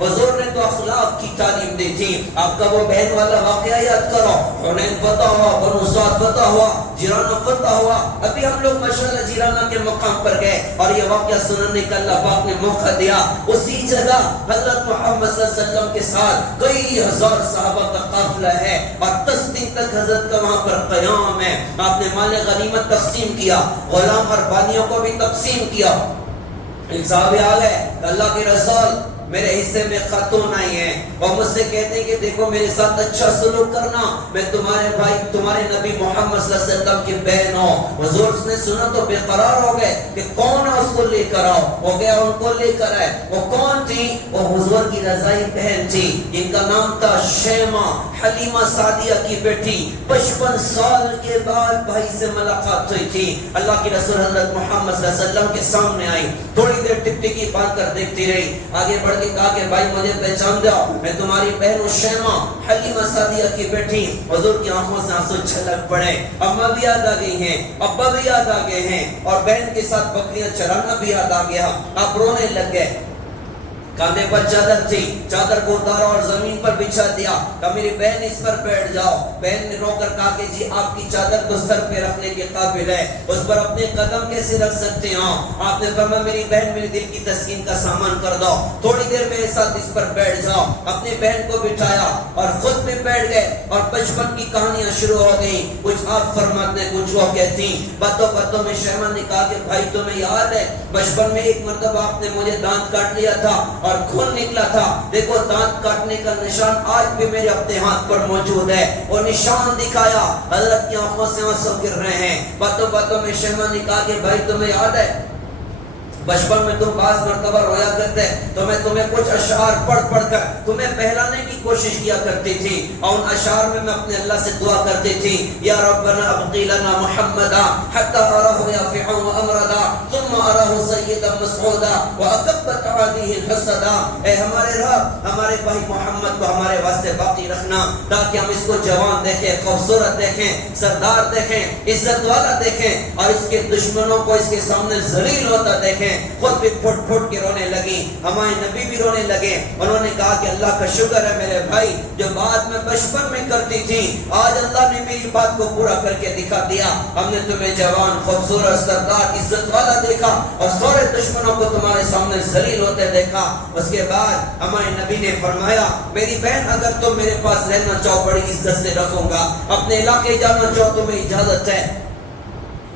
حضور نے تو اخلاق کی تعلیم دی تھی. آپ کا وہ بہن والا واقعہ یاد کرو, حنین فتح ہوا, بنو سعد فتح ہوا, جیرانہ فتح ہوا. ابھی ہم لوگ ماشاءاللہ جیرانہ کے مقام پر گئے اور یہ واقعہ سننے کا اللہ پاک نے موقع دیا. اسی جگہ حضرت محمد صلی اللہ علیہ وسلم کے ساتھ کئی ہزار صحابہ کا قافلہ ہے اور 10 دن تک حضرت کا وہاں پر قیام ہے. آپ نے مال غنیمت تقسیم کیا, غلام اور بانیوں کو بھی تقسیم کیا. ایک صحابی آ گئے, اللہ کے رسول میرے حصے میں خاتون آئی ہیں اور مجھ سے کہتے ہیں کہ دیکھو میرے ساتھ اچھا سلوک کرنا, میں تمہارے بھائی تمہارے نبی محمد صلی اللہ علیہ وسلم کی بہن ہوں. حضور نے سنا تو بے قرار ہو گئے کہ کون ہے, اس کو لے کر آؤ. ہو گیا ان کو لے کر آئے. وہ کون تھی؟ وہ حضور کی رضائی بہن تھی. ان کا نام تھا شیمہ, حلیمہ سعدیہ کی بیٹی. 55 سال کے بعد بھائی سے ملاقات ہوئی تھی. اللہ کی رسول حضرت محمد صلی اللہ علیہ وسلم کے سامنے آئی, تھوڑی دیر ٹکٹکی باندھ کر دیکھتی رہی. آگے بڑھ کے کہا کہ بھائی مجھے پہچان دو, میں تمہاری بہن ہوں شیمہ, حلیمہ سعدیہ کی بیٹی. حضور کی آنکھوں سے آنسو چھلک پڑے. اماں بھی یاد آ گئی ہیں, ابا بھی یاد آ گئے ہیں اور بہن کے ساتھ بکریاں چرانا بھی یاد آ گیا. آپ رونے لگ گئے. کاندھے پر چادر تھی, چادر کو اتارا اور زمین پر بچھا دیا. کہا میری بہن اس پر بیٹھ جاؤ. بہن نے رو کر کہا کہ جی آپ کی چادر تو سر پہ رکھنے کے قابل ہے, اس پر اپنے قدم کیسے رکھ سکتے ہیں؟ آپ نے فرمایا میری بہن میرے دل کی تسکین کا سامان کر دو, تھوڑی دیر میرے ساتھ اس پر بیٹھ جاؤ. اپنی بہن کو بٹھایا اور خود بھی بیٹھ گئے اور بچپن کی کہانیاں شروع ہو گئی. کچھ آپ فرماتے کچھ وہ کہتی. باتوں باتوں میں شیمہ نے کہا کہ بھائی تمہیں یاد ہے بچپن میں ایک مرتبہ آپ نے مجھے دانت کاٹ لیا تھا اور خون نکلا تھا. دیکھو دانت کاٹنے کا نشان آج بھی میرے اپنے ہاتھ پر موجود ہے. اور نشان دکھایا. حضرت کی آنکھوں سے آنسو گر رہے ہیں. باتوں باتوں میں شیمہ نے کہا کہ بھائی تمہیں یاد ہے بچپن میں تم بعض مرتبہ رویا کرتے تو میں تمہیں کچھ اشعار پڑھ پڑھ کر تمہیں بہلانے کی کوشش کیا کرتی تھی اور ان اشعار میں میں اپنے اللہ سے دعا کرتی تھی, یا ربنا ابقی لنا محمدا حتی اراه یافعا وامردا ثم اراه سیدا مسعودا واکبت عادیه الحسدا. اے ہمارے رب ہمارے بھائی محمد کو ہمارے واسطے باقی رکھنا تاکہ ہم اس کو جوان دیکھیں, خوبصورت دیکھیں, سردار دیکھیں, عزت والا دیکھیں اور اس کے دشمنوں کو اس کے سامنے ذلیل ہوتا دیکھیں. خود بھی پھٹ پھٹ کے رونے لگی. ہمارے نبی بھی رونے لگے. انہوں نے کہا کہ اللہ کا شکر ہے میرے بھائی, جو بات میں بچپن میں کرتی تھی آج اللہ نے میری بات کو پورا کر کے دکھا دیا. ہم نے تمہیں جوان, خوبصورت, سردار, عزت والا دیکھا اور سارے دشمنوں کو تمہارے سامنے ذلیل ہوتے دیکھا. اس کے بعد ہمارے نبی نے فرمایا میری بہن اگر تم میرے پاس رہنا چاہو بڑی عزت سے رکھوں گا, اپنے علاقے جانا چاہو تمہیں اجازت ہے.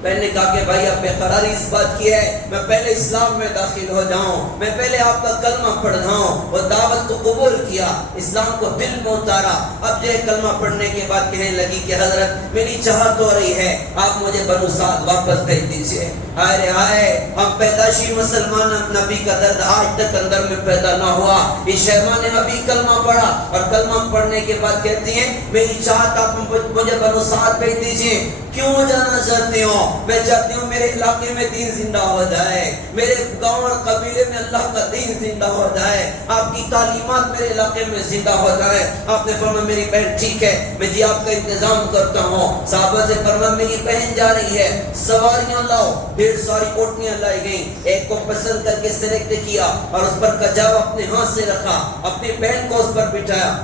میں نے کہا کہ بھائی اب بے قراری اس بات کی ہے میں پہلے اسلام میں داخل ہو جاؤں, میں پہلے آپ کا کلمہ پڑھ جاؤں. وہ دعوت کو قبول کیا, اسلام کو دل میں اتارا. اب جو کلمہ پڑھنے کے بعد کہنے لگی کہ حضرت میری چاہت ہو رہی ہے آپ مجھے بنو سعد واپس بھیج دیجیے. ہائے رے ہائے, ہم پیدائشی مسلمان, نبی کا درد آج تک اندر میں پیدا نہ ہوا. اس شیمہ نے ابھی کلمہ پڑھا اور کلمہ پڑھنے کے بعد کہتی ہیں میری چاہت آپ مجھے بنو سعد بھیج دیجیے. کیوں جانا چاہتے ہو؟ میں چاہتی ہوں میرے علاقے میں دین زندہ ہو جائے, میرے گاؤں اور قبیلے میں اللہ کا دین زندہ ہو جائے, آپ کی تعلیمات میرے علاقے میں زندہ ہو جائے. آپ نے فرمایا میری بہن ٹھیک ہے میں جی آپ کا انتظام کرتا ہوں. صحابہ سے فرمایا میری بہن جا رہی ہے, سواریاں لاؤ. ڈھیر ساری اوٹنیاں لائی گئیں. ایک کو پسند کر کے سلیکٹ کیا اور اس پر کجاو اپنے ہاتھ سے رکھا, اپنی بہن کو اس پر بٹھایا.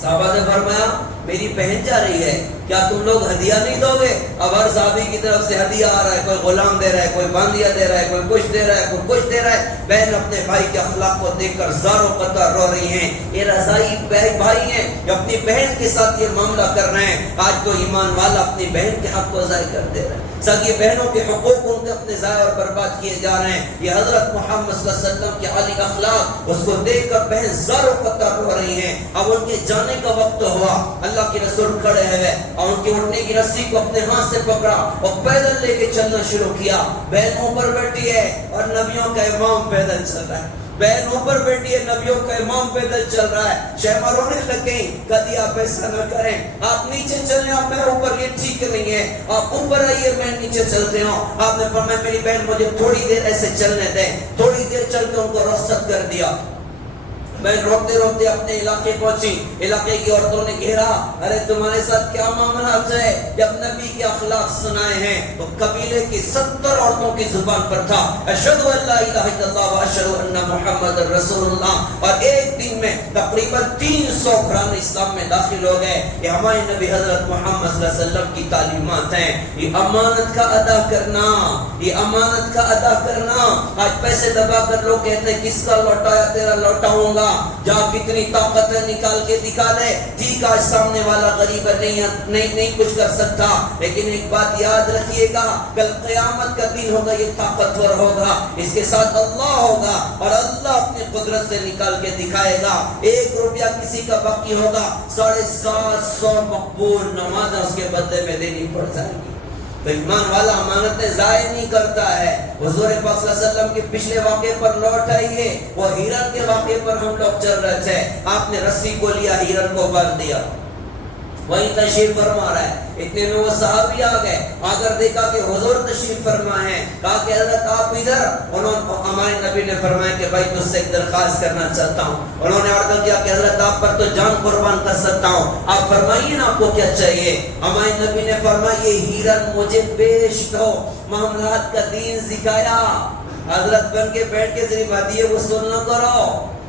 صحابہ سے فرمایا میری بہن جا رہی ہے, کیا تم لوگ ہدیہ نہیں دو گے؟ اب ہر صحابی کی طرف سے ہدیہ آ رہا ہے, کوئی غلام دے رہا ہے, کوئی باندیا دے رہا ہے, کوئی کچھ دے رہا ہے, کوئی کچھ دے رہا ہے. بہن اپنے بھائی کے اخلاق کو دیکھ کر زاروں قطار رو رہی ہیں. یہ رضائی بھائی ہیں جو اپنی بہن کے ساتھ یہ معاملہ کر رہے ہیں. آج تو ایمان والا اپنی بہن کے حق کو ضائع کر دے رہے ہیں. سگی بہنوں کے حقوق ان کے اپنے ضائع اور برباد کیے جا رہے ہیں. یہ حضرت محمد صلی اللہ علیہ وسلم کے عالی اخلاق, اس کو دیکھ کر بہن زاروں قطار رو رہی ہیں. اب ان کے جانے کا وقت ہوا, اللہ کے رسول کھڑے ہوئے اور ان کے اٹھنے کی رسی کو اپنے ہاتھ سے پکڑا اور پیدل لے کے چلنا شروع کیا. بہن اوپر بیٹھی ہے اور نبیوں کا امام پیدل چل رہا ہے. بہن اوپر بیٹھی ہے, نبیوں کا امام پیدل چل رہا ہے. شیمہ رونے لگ گئی. کہتی آپ ایسا نہ کریں, آپ نیچے چلیں, آپ میں اوپر, یہ ٹھیک نہیں ہے, آپ اوپر آئیے میں نیچے چلتے ہوں. آپ نے فرمایا میری بہن مجھے تھوڑی دیر ایسے چلنے دیں. تھوڑی دیر چل کے ان کو رخصت کر دیا. میں روتے روتے اپنے علاقے پہنچی، علاقے کی عورتوں نے گھیرا، ارے تمہارے ساتھ کیا معاملات ہے؟ جب نبی کے اخلاق سنائے ہیں تو قبیلے کی 70 عورتوں کی زبان پر تھا اشہد ان لا الہ الا اللہ و اشہد ان محمد رسول اللہ، اور ایک دن میں تقریباً 300 گھرانے اسلام میں داخل ہو گئے۔ یہ ہمارے نبی حضرت محمد صلی اللہ علیہ وسلم کی تعلیمات ہیں، یہ امانت کا ادا کرنا، یہ امانت کا ادا کرنا۔ آج پیسے دبا کر لوگ کہتے ہیں کس کا لوٹایا؟ تیرا لوٹاؤں گا، جا کتنی طاقت ہے نکال کے دکھا دے۔ ٹھیک ہے سامنے والا غریب ہے، نہیں کچھ کر سکتا، لیکن ایک بات یاد رکھیے گا، کل قیامت کا دن ہوگا، یہ طاقتور ہوگا، اس کے ساتھ اللہ ہوگا اور اللہ اپنی قدرت سے نکال کے دکھائے گا۔ 1 روپیہ کسی کا باقی ہوگا، 750 مقبول نمازیں اس کے بدلے میں دینی پڑ جائیں گی۔ تو ایمان والا امانتیں ضائع نہیں کرتا ہے۔ حضور پاک صلی اللہ علیہ وسلم کے پچھلے واقعے پر لوٹ آئیے، وہ ہیرن کے واقعے پر ہم لوگ چل رہے تھے، آپ نے رسی کو لیا، ہیرن کو باندھ دیا، وہیں تشریف فرما رہا ہے۔ اتنے میں وہ صحابی آ گئے، اگر دیکھا کہ حضور تشریف فرما ہے، کہا کہ حضرت آپ ادھر؟ ہمارے نبی نے فرمایا کہ بھائی تجھ سے ایک درخواست کرنا چاہتا ہوں۔ انہوں نے عرض کیا کہ حضرت آپ پر تو جان قربان کر سکتا ہوں، آپ فرمائیے نا آپ کو کیا چاہیے۔ ہمارے نبی نے فرمایا یہ ہیرن مجھے بیچ دو، معاملات کا دین سکھایا۔ حضرت بن کے بیٹھ کے صرف ہدیے وصول نہ کرو،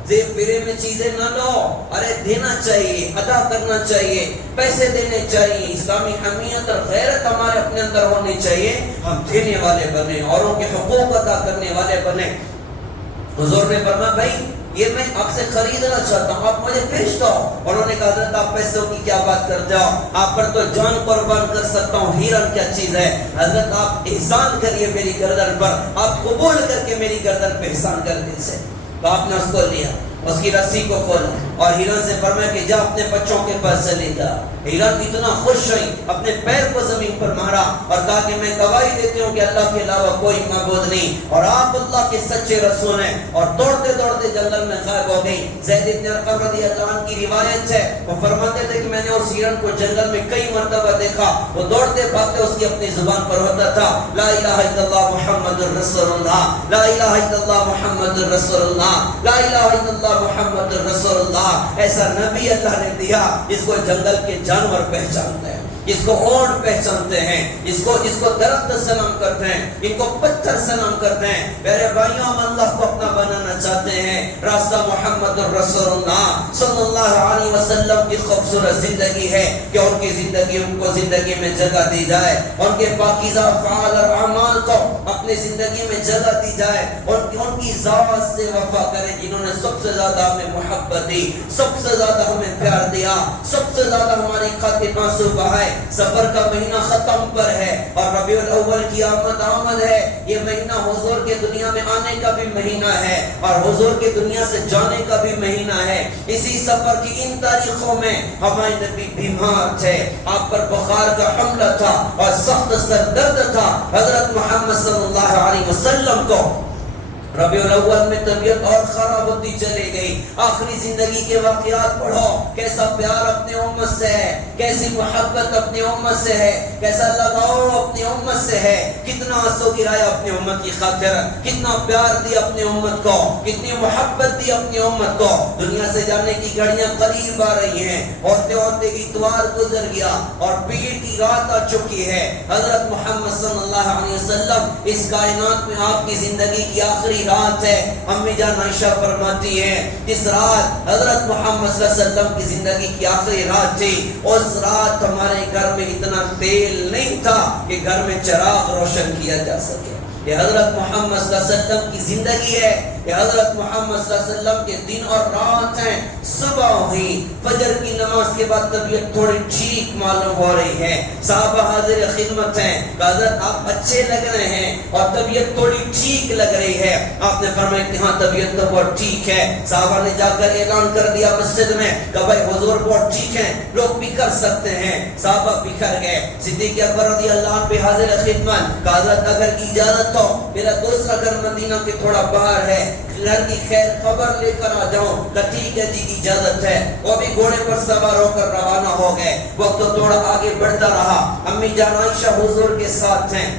زیب فرے میں چیزیں نہ لو، ارے دینا چاہیے، ادا کرنا چاہیے، پیسے دینے چاہیے۔ اسلامی حمیت اور غیرت ہمارے اپنے اندر ہونی چاہیے، ہم دینے والے بنے، اوروں کے حقوق ادا کرنے والے بنے۔ حضور نے فرمایا بھائی یہ میں آپ سے خریدنا چاہتا ہوں، آپ مجھے بیچ دو۔ انہوں نے کہا حضرت آپ پیسوں کی کیا بات کرتے ہو، آپ پر تو جان قربان کر سکتا ہوں، ہیرن کیا چیز ہے۔ حضرت آپ احسان کریے میری گردن پر، آپ قبول کر کے میری گردن پہ احسان کر دیجیے۔ تو آپ نے اس کو لیا، اس کی رسی کو کھولا اور ہیرن سے فرمایا کہ جا اپنے بچوں کے پاس چلی جا۔ ہیرن اتنا خوش ہوئی، اپنے پیر کو زمین پر مارا اور کہا کہ میں گواہی دیتی ہوں کہ اللہ کے علاوہ کوئی معبود نہیں اور آپ اللہ کے سچے رسول ہیں، اور دوڑتے دوڑتے جنگل میں غائب ہو گئی۔ زید بن ارقم رضی اللہ عنہ کی روایت ہے، وہ فرماتے تھے کہ میں نے اس ہیرن کو جنگل میں کئی مرتبہ دیکھا، وہ دوڑتے بھاگتے اس کی اپنی زبان پر ہوتا تھا لا الہ الا اللہ محمد رسول اللہ، لا الہ الا اللہ محمد رسول اللہ، لا الہ الا اللہ محمد رسول اللہ۔ ایسا نبی اللہ نے دیا جس کو جنگل کے جانور پہچانتے ہیں، جس کو اونٹ پہچانتے ہیں، جس کو درخت سلام کرتے ہیں، ان کو پتھر سلام کرتے ہیں۔ میرے بھائیوں ہم اللہ کو اپنا بنانا چاہتے ہیں، راستہ محمد رسول اللہ صلی اللہ علیہ وسلم کی خوبصورت زندگی ہے کہ ان کی زندگی ان کو زندگی میں جگہ دی جائے، ان کے پاکیزہ افعال اور اعمال کو اپنی زندگی میں جگہ دی جائے، ان کی ذات سے وفا کریں جنہوں نے سب سے زیادہ ہمیں محبت دی، سب سے زیادہ ہمیں پیار دیا، سب سے زیادہ ہماری خاطر آنسو بہائے۔ سفر کا مہینہ ختم پر ہے اور ربیع الاول کی آمد ہے، یہ مہینہ حضور کے دنیا میں آنے کا بھی مہینہ ہے اور حضور کے دنیا سے جانے کا بھی مہینہ ہے۔ اسی سفر کی ان تاریخوں میں ہمارے نبی بیمار تھے، آپ پر بخار کا حملہ تھا اور سخت سر درد تھا۔ حضرت محمد صلی اللہ علیہ وسلم کو ربیع الاول میں طبیعت اور خراب ہوتی چلی گئی۔ آخری زندگی کے واقعات پڑھو، کیسا پیار اپنے امت سے ہے، کیسی محبت اپنی امت سے ہے، کیسا لگاؤ اپنی امت سے ہے، کتنا آنسو گرایا اپنی امت کی خاطر، کتنا پیار دیا اپنی امت کو، کتنی محبت دی اپنی امت کو۔ دنیا سے جانے کی گھڑیاں قریب آ رہی ہیں، ہوتے ہوتے اتوار گزر گیا اور پیر کی رات آ چکی ہے۔ حضرت محمد صلی اللہ علیہ وسلم اس کائنات میں آپ کی زندگی کی آخری رات ہے۔ امی جان عائشہ فرماتی ہے اس رات حضرت محمد صلی اللہ علیہ وسلم کی زندگی کی آخری رات تھی۔ اس رات ہمارے گھر میں اتنا تیل نہیں تھا کہ گھر میں چراغ روشن کیا جا سکے۔ یہ حضرت محمد صلی اللہ علیہ وسلم کی زندگی ہے، یہ حضرت محمد صلی اللہ علیہ وسلم کے دن اور رات ہیں۔ صبح ہوئی، فجر کی نماز کے بعد طبیعت تھوڑی ٹھیک معلوم ہو رہی ہے، صحابہ حاضر خدمت ہیں، حضرت آپ اچھے لگ رہے ہیں اور طبیعت تھوڑی ٹھیک لگ رہی ہے۔ آپ نے فرمایا کہ ہاں طبیعت تو بہت ٹھیک ہے۔ صحابہ نے جا کر اعلان کر دیا مسجد میں کہ بھائی حضور بہت ٹھیک ہیں، لوگ بکھر سکتے ہیں۔ صحابہ بکھر گئے، صدیق اکبر رضی اللہ عنہ بھی حاضر خدمت، حضرت اگر اجازت ہو میرا دوسرا گھر مدینہ کے تھوڑا باہر ہے، گھر کی خیر خبر لے کر آ جاؤں۔ کہ ٹھیک ہے جی اجازت ہے۔ وہ بھی گھوڑے پر سوار ہو کر روانہ ہو گئے۔ وقت تھوڑا آگے بڑھتا رہا، امی جان عائشہ حضور کے ساتھ ہیں۔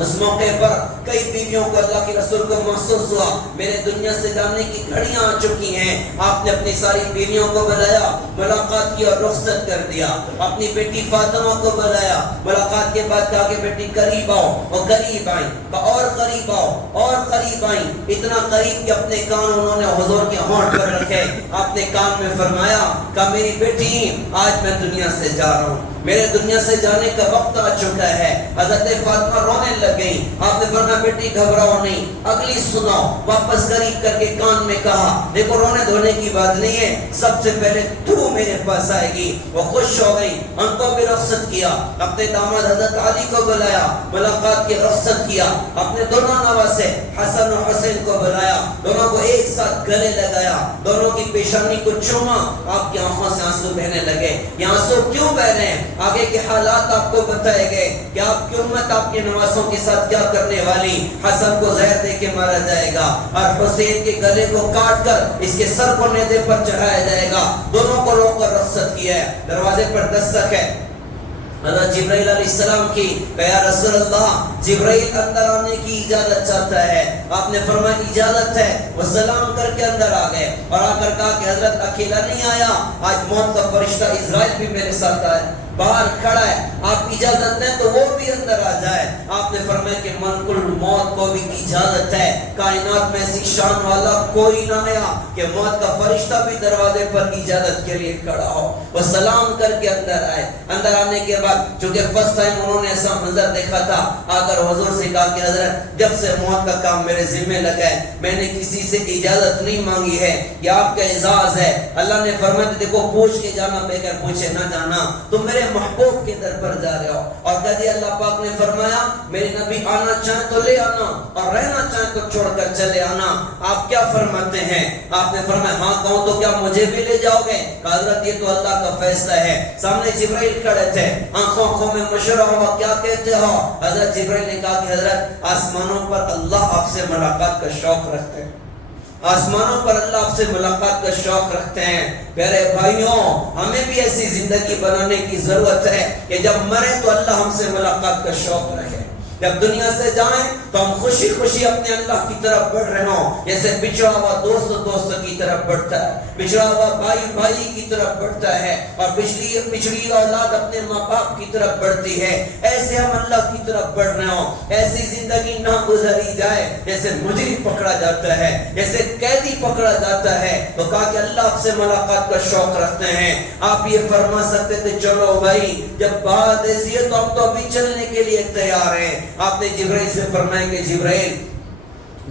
اس موقع پر کئی بیویوں کو اللہ کے رسول کو محسوس ہوا میرے دنیا سے جانے کی گھڑیاں آ چکی ہیں. آپ نے اپنی ساری بیویوں کو بلایا, ملاقات کی اور رخصت کر دیا. اپنی بیٹی فاطمہ کو بلایا, ملاقات کے بعد کہا کہ بیٹی قریب آؤ, اور قریب آئیں, اور قریب آؤ, اور قریب آئیں, اتنا قریب کہ اپنے کان انہوں نے حضور کے ہونٹ پر رکھے. آپ نے کان میں فرمایا کہ میری بیٹی آج میں دنیا سے جا رہا ہوں, میرے دنیا سے جانے کا وقت آ چکا ہے. حضرت فاطمہ رونے لگ گئی. آپ نے فرمایا بیٹی گھبراؤ نہیں, اگلی سناؤ. واپس قریب کر کے کان میں کہا دیکھو رونے دھونے کی بات نہیں ہے, سب سے پہلے تو میرے پاس آئے گی. وہ خوش ہو گئی, ان کو بھی رخصت کیا. اپنے داماد حضرت علی کو بلایا, ملاقات کی رخصت کیا. اپنے دونوں نواسے حسن و حسین کو بلایا, دونوں کو ایک ساتھ گلے لگایا, دونوں کی پیشانی کو چوما. آپ کی آنکھوں سے آنسو بہنے لگے. یہ آنسو کیوں بہ رہے ہیں؟ آگے کے حالات آپ کو بتائے گئے کہ آپ کی امت آپ کے نواسوں کے ساتھ کیا کرنے والی. حسن کو زہر دے کے مارا جائے گا, اور حسین کے گلے کو کاٹ کر اس کے سر کو نیزے پر چڑھایا جائے گا. دونوں کو روک کر رخصت کیا ہے. دروازے پر دستک ہے, حضرت جبرائیل علیہ السلام کی کہ یا رسول اللہ جبرائیل اندر آنے کی اجازت چاہتا ہے. آپ نے فرمایا اجازت ہے. وہ سلام کر کے اندر آ گئے اور آ کر کہا کہ حضرت اکیلا نہیں آیا, آج موت کا فرشتہ اسرائیل بھی میرے ساتھ آیا, باہر کھڑا ہے, آپ اجازت دیں تو وہ بھی اندر آ جائے. آپ نے فرمایا کہ ملک الموت کو بھی اجازت ہے. کائنات میں ایسی شان والا کوئی نہ آیا کہ موت کا فرشتہ بھی دروازے پر اجازت کے لیے کھڑا ہو. وہ سلام کر کے اندر آئے. اندر آنے کے بعد چونکہ فرسٹ ٹائم انہوں نے ایسا منظر دیکھا تھا, آ کر حضور سے کہا کہ حضرت جب سے موت کا کام میرے ذمہ لگا ہے میں نے کسی سے اجازت نہیں مانگی ہے, یہ آپ کا اعزاز ہے. اللہ نے فرمایا دیکھو پوچھ کے جانا, بغیر پوچھے نہ جانا, تم میرے محبوب کے در پر جا رہے ہو. اور کہا اللہ پاک نے فرمایا میرے نبی آنا چاہیں تو لے آنا, اور رہنا چاہیں تو چھوڑ کر چلے آنا. آپ کیا فرماتے ہیں؟ آپ نے فرمایا ہاں کہوں تو کیا مجھے بھی لے جاؤ گے؟ حضرت یہ تو اللہ کا فیصلہ ہے. سامنے جبرائیل کھڑے تھے, آنکھوں میں مشورہ ہوا کیا کہتے ہو؟ حضرت جبرائیل نے کہا کہ حضرت آسمانوں پر اللہ آپ سے ملاقات کا شوق رکھتے ہیں, آسمانوں پر اللہ آپ سے ملاقات کا شوق رکھتے ہیں. پیارے بھائیوں ہمیں بھی ایسی زندگی بنانے کی ضرورت ہے کہ جب مرے تو اللہ ہم سے ملاقات کا شوق رکھے. جب دنیا سے جائیں تو ہم خوشی خوشی اپنے اللہ کی طرف بڑھ رہے ہوں, جیسے بچھڑا ہوا دوست کی طرف بڑھتا ہے, بچھڑا ہوا بھائی کی طرف بڑھتا ہے, اور پچھڑی اولاد اپنے ماں باپ کی طرف بڑھتی ہے. ایسے ہم اللہ کی طرف بڑھ رہے ہوں. ایسی زندگی نہ گزاری جائے جیسے مجرم پکڑا جاتا ہے, جیسے قیدی پکڑا جاتا ہے. تو کہا کہ اللہ آپ سے ملاقات کا شوق رکھتے ہیں. آپ یہ فرما سکتے تھے چلو بھائی جب بات ایسی ہے تو ہم تو ابھی چلنے کے لیے تیار ہیں. آپ نے جبرائیل سے فرمایا کہ جبرائیل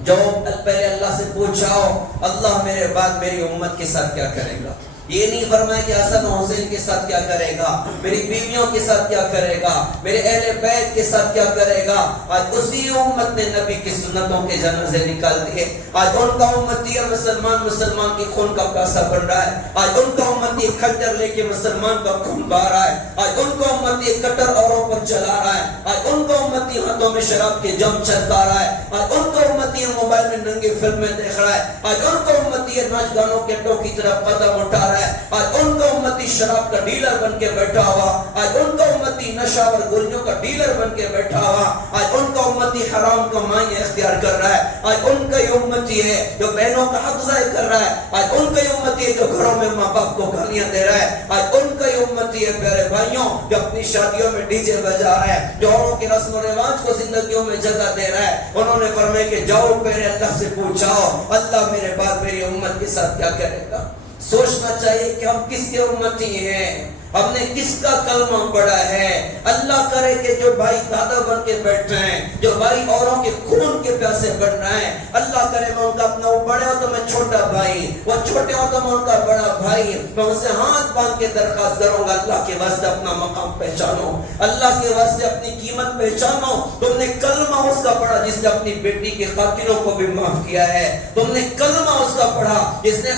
جاؤ پہلے اللہ سے پوچھاؤ اللہ میرے بعد میری امت کے ساتھ کیا کرے گا. یہ نہیں فرمایا کہ حسن و حسین کے ساتھ کیا کرے گا, میری بیویوں کے ساتھ کیا کرے گا, میرے اہل بیت کے ساتھ کیا کرے گا. آج اسی امت نے نبی کی سنتوں کے جنازے نکال دیے. آج ان کا امتی ہے مسلمان کے خون کا پیاسا بن رہا ہے. آج ان کا امتی خنجر لے کے مسلمان کا خون بہا رہا ہے. آج ان کا امتی کٹر اوروں پر چلا رہا ہے. آج ان کا امتی ہاتھوں میں شراب کے جم چھلکا رہا ہے. آج ان کا امتی موبائل میں ننگی فلمیں دیکھ رہا ہے. آج ان کا امتی ناچ گانوں کے ٹو کی طرف قدم اٹھا رہا ہے. آج ان کا امتی شراب کا ڈیلر بن کے بیٹھا ہوا. آج ان کا امتی نشہ اور گولیوں کا ڈیلر بن کے بیٹھا ہوا. آج ان کا امتی حرام کا معنی اختیار کر رہا ہے. آج ان کا یہ امتی ہے جو بہنوں کا حق ضائع کر رہا ہے. آج ان کا یہ امتی ہے جو گھروں میں ماں باپ کو گالیاں دے رہا ہے. آج ان کا یہ امتی ہے پیارے بھائیوں جو اپنی شادیوں میں ڈی جے بجا رہا ہے, جو اوروں کے رسم و رواج کو زندگیوں میں جگہ دے رہا ہے. انہوں نے فرمایا کہ جاؤ پہلے اللہ سے پوچھاؤ اللہ میرے بعد میری امت کے ساتھ کیا کرے گا. سوچنا چاہیے کہ ہم کس کے امتی ہیں, ہم نے کس کا کلمہ پڑھا ہے. اللہ کرے کہ جو بھائی دادا بن کے بیٹھ رہے ہیں, جو بھائی اوروں کے خون کے پیاسے بن رہے ہیں, اللہ کرے میں ان کا اپنا, وہ بڑے ہو تو میں چھوٹا بھائی, وہ چھوٹے ہو تو میں ان کا بڑا بھائی, میں ان سے ہاتھ باندھ کے درخواست کروں گا اللہ کے واسطے اپنا مقام پہچانو, اللہ کے واسطے اپنی قیمت پہچانو. تم نے کلمہ اس کا پڑھا جس نے اپنی بیٹی کے قاتلوں کو بھی معاف کیا ہے. تم نے کلمہ اس کا پڑھا جس نے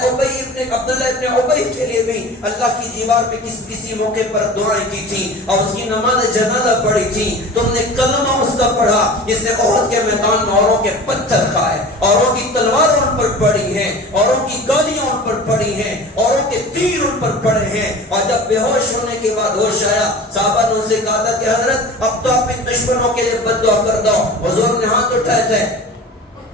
عبداللہ ابن ابی کے لیے بھی اللہ کی دیوار پہ کسی موقع پر دعائیں کی تھی اور اس کی نماز جنازہ پڑھی تھی. تم نے کلمہ اس کا پڑھا جس نے احد کے میدان میں اوروں کے پتھر کھائے, اوروں کی تلوار ان پر پڑی ہیں, اوروں کی گالیاں ان پر پڑی ہیں, اوروں کے تیر ان پر پڑے ہیں. اور جب بے ہوش ہونے کے بعد ہوش آیا, صحابہ نے ان سے کہا تھا کہ حضرت اب تو اپنے دشمنوں کے لیے بد دعا کر دو. رہے تھے.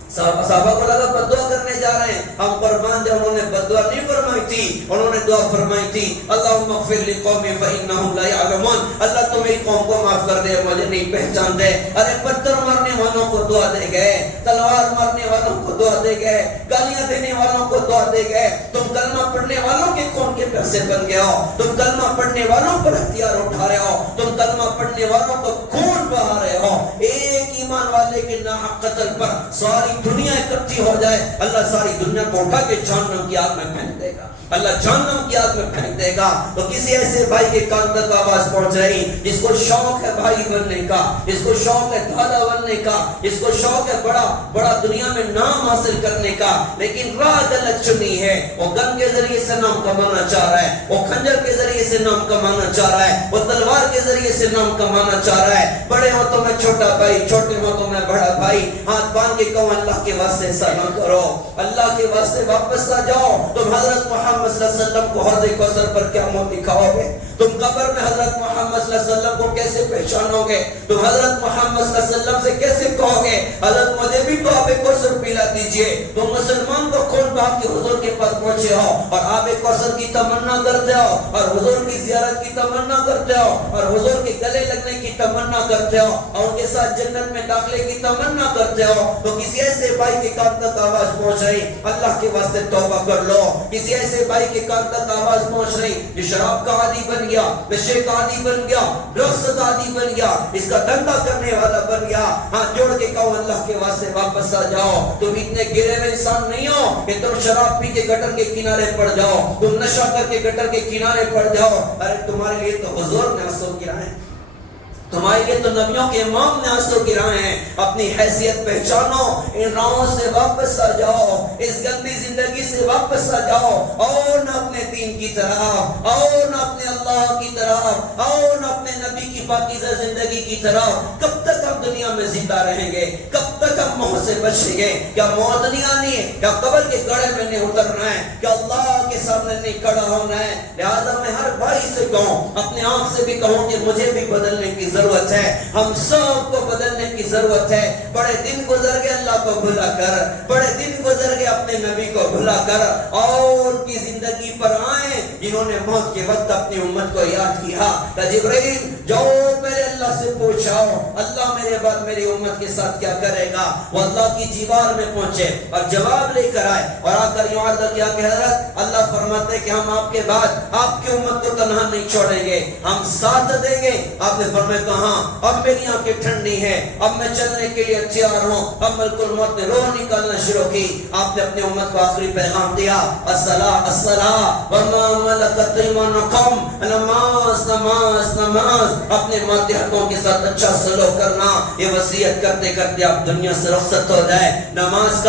صحابہ کو لگا بددعا کرنے جا رہے ہیں. ہم قربان جب انہوں نے بددعا نہیں فرمائی تھی, انہوں نے دعا فرمائی تھی اللہم اغفر لقومی فإنہم لا یعلمون, اللہ تو میری قوم کو معاف کر دے, مجھے نہیں پہچانتے. ارے پتھر مارنے والوں کو دعا دے گئے, تلوار مارنے والوں کو دعا دے گئے, گالیاں دینے والوں کو دعا دے گئے. تم کلمہ پڑھنے والوں کے خون کے پیسے بن گئے ہو, تم کلمہ پڑھنے والوں پر ہتھیار اٹھا رہے ہو, تم کلمہ پڑھنے والوں کو خون بہا رہے ہو. ایک ایمان والے کے ناحق قتل پر ساری دنیا اکٹھی ہو جائے, اللہ ساری دنیا کو اٹھا کے جہنم کی آگ میں پھینک دے گا, اللہ جہنم کی آگ میں پھینک دے گا. تو کسی ایسے بھائی کے کان تک آواز پہنچ رہی جس کو شوق ہے بھائی بننے کا, جس کو شوق ہے دادا بننے کا, جس کو شوق ہے بڑا بڑا دنیا میں نام حاصل کرنے کا, لیکن راہ غلط چنی ہے. وہ گن کے ذریعے سے نام کمانا چاہ رہا ہے, وہ خنجر کے ذریعے سے نام کمانا چاہ رہا ہے, وہ تلوار کے ذریعے سے نام کمانا چاہ رہا ہے. بڑے ہو تو میں چھوٹا بھائی, چھوٹے ہو تو میں بڑا بھائی. ہاتھ باندھ کے کہو اللہ کے واسطے ایسا نہ کرو, اللہ کے واسطے واپس آ جاؤ. تم حضرت محمد صلی اللہ علیہ وسلم کو حوض کوثر پر کیا منہ دکھاؤ گے؟ تم قبر میں حضرت محمد صلی اللہ علیہ وسلم کو کیسے پہچانو گے؟ تم حضرت محمد صلی اللہ علیہ وسلم سے کیسے کہو گے حضرت مجھے بھی تو آب کوثر پلا دیجئے؟ تم مسلمان کو خون بہا کے حضور کے پاس پہنچے ہو اور آب کوثر کی تمنا کرتے ہو, اور حضور کی زیارت کی تمنا کرتے ہو, اور حضور کے گلے لگنے کی تمنا کرتے ہو, اور ان کے ساتھ جنت میں داخلے کی تمنا کرتے ہو. تو کسی ایسے بھائی کے کان تک آواز پہنچ رہی, اللہ کے واسطے توبہ کر لو. کسی ایسے بھائی کے کان تک آواز پہنچ رہی جو شراب کا عادی بن گیا, نشے کا عادی بن گیا, ڈرگس کا عادی بن گیا, اس کا دھندا کرنے والا بن گیا, ہاتھ جوڑ کے کہو اللہ کے واسطے واپس آ جاؤ. تم اتنے گرے ہوئے انسان نہیں ہو کہ تم شراب پی کے گٹر کے کنارے پڑ جاؤ, تم نشہ کر کے گٹر کے کنارے پڑ جاؤ. ارے تمہارے لیے تو حضور نے آنسو گرائے, تمہارے لیے تو نبیوں کے امام نے آنسو گرائے ہیں. اپنی حیثیت پہچانو, ان راہوں سے واپس آ جاؤ, اس گندی زندگی سے واپس آ جاؤ. اور نہ اپنے دین کی طرف, اور نہ اپنے اللہ کی طرف, اور نہ اپنے نبی کی پاکیزہ زندگی کی طرف. کب تک ہم دنیا میں زندہ رہیں گے؟ کب تک ہم موت سے بچیں گے؟ کیا موت نہیں آنی ہے؟ کیا قبر کے گڑھے میں نہیں اترنا ہے؟ کیا اللہ کے سامنے نہیں کھڑا ہونا ہے؟ لہذا میں ہر بھائی سے کہوں, اپنے آپ سے بھی کہوں کہ مجھے بھی بدلنے کی ضرورت ہے, ہم سب کو بدلنے کی ضرورت ہے. بڑے دن گزر گئے اللہ کو بھلا کر, بڑے دن گزر گئے اپنے نبی کو بھلا کر, اور ان کی زندگی پر آئیں جنہوں نے موت کے وقت اپنی امت کو یاد کیا. جبرائیل جاؤ پہلے اللہ سے پوچھاؤ اللہ میرے بعد میری امت کے ساتھ کیا کرے گا. وہ اللہ کی دیوار میں پہنچے اور جواب لے کر آئے, اور آ کر یوں عرض کیا کہ حضرت اللہ فرماتے ہیں کہ ہم آپ کے بعد آپ کی امت کو تنہا نہیں چھوڑیں گے, ہم ساتھ دیں گے. آپ نے فرمایا کہاں, اب میری آنکھیں ٹھنڈی ہیں, اب میں چلنے کے لیے تیار ہوں. اب ملک الموت نے روح نکالنا شروع کی. آپ نے اپنے امت کو آخری پیغام دیا, الصلاۃ الصلاۃ وما ملکت ایمانکم, نماز نماز نماز, اپنے ماتحتوں کے ساتھ اچھا سلوک کرنا. یہ وصیت کرتے کرتے آپ دنیا سے رخصت ہو جائے. نماز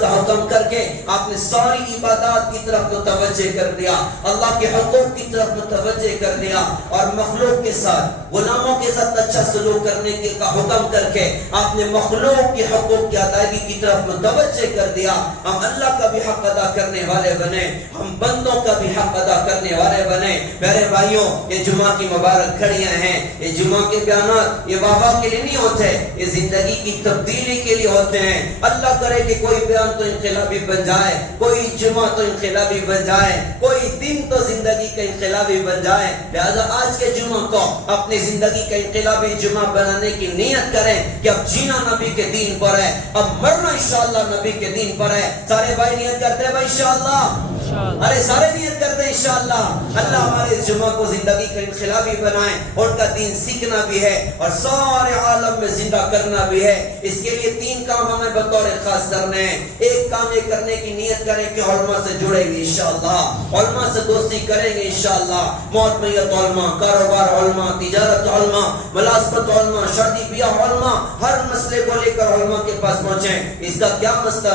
کا حکم کر کے آپ نے ساری عبادات کی طرف متوجہ کر دیا, اللہ کے حقوق کی طرف متوجہ کر دیا, اور مخلوق کے ساتھ, غلاموں کے ساتھ اچھا سلوک کرنے کا حکم کر کے آپ نے مخلوق کے حقوق کی ادائیگی کی طرف متوجہ کر دیا. ہم اللہ کا بھی حق ادا کرنے والے بنے, ہم بندوں کا بھی حق ادا کرنے والے بنے. میرے بھائیوں, یہ جمعہ کی مبارک گھڑیاں ہیں, یہ جمعہ کے بیانات یہ واہ واہ کے لیے نہیں ہوتے, یہ زندگی کی تبدیلی کے لیے ہوتے ہیں. اللہ کرے کہ کوئی بیان تو انقلابی بن جائے, کوئی جمعہ تو انقلابی بن جائے, کوئی دن تو زندگی کا انقلابی بن جائے. لہذا آج کے جمعہ کو اپنی زندگی کا انقلابی جمعہ بنانے کی نیت کریں کہ اب جینا نبی کے دین پر ہے, اب مرنا انشاءاللہ نبی کے دین پر ہے. سارے بھائی نیت کرتے ہیں بھائی انشاءاللہ, ارے سارے نیت کرتے ہیں انشاءاللہ. اللہ ہمارے اس جمعہ کو زندگی کا انقلابی بنائے, ان کا دین سیکھنا بھی ہے اور سارے عالم میں زندہ کرنا بھی ہے. اس کے لیے 3 کام ہمیں بطور خاص کرنے ہیں. ایک کام یہ کرنے کی نیت کریں کہ علماء سے جڑیں گے انشاءاللہ, علماء سے دوستی کریں گے انشاءاللہ. موت میت علماء, کاروبار علماء, تجارت علماء, ملازمت علماء, شادی بیاہ علماء, ہر مسئلے کو لے کر علماء کے پاس پہنچیں. اس کا کیا مسئلہ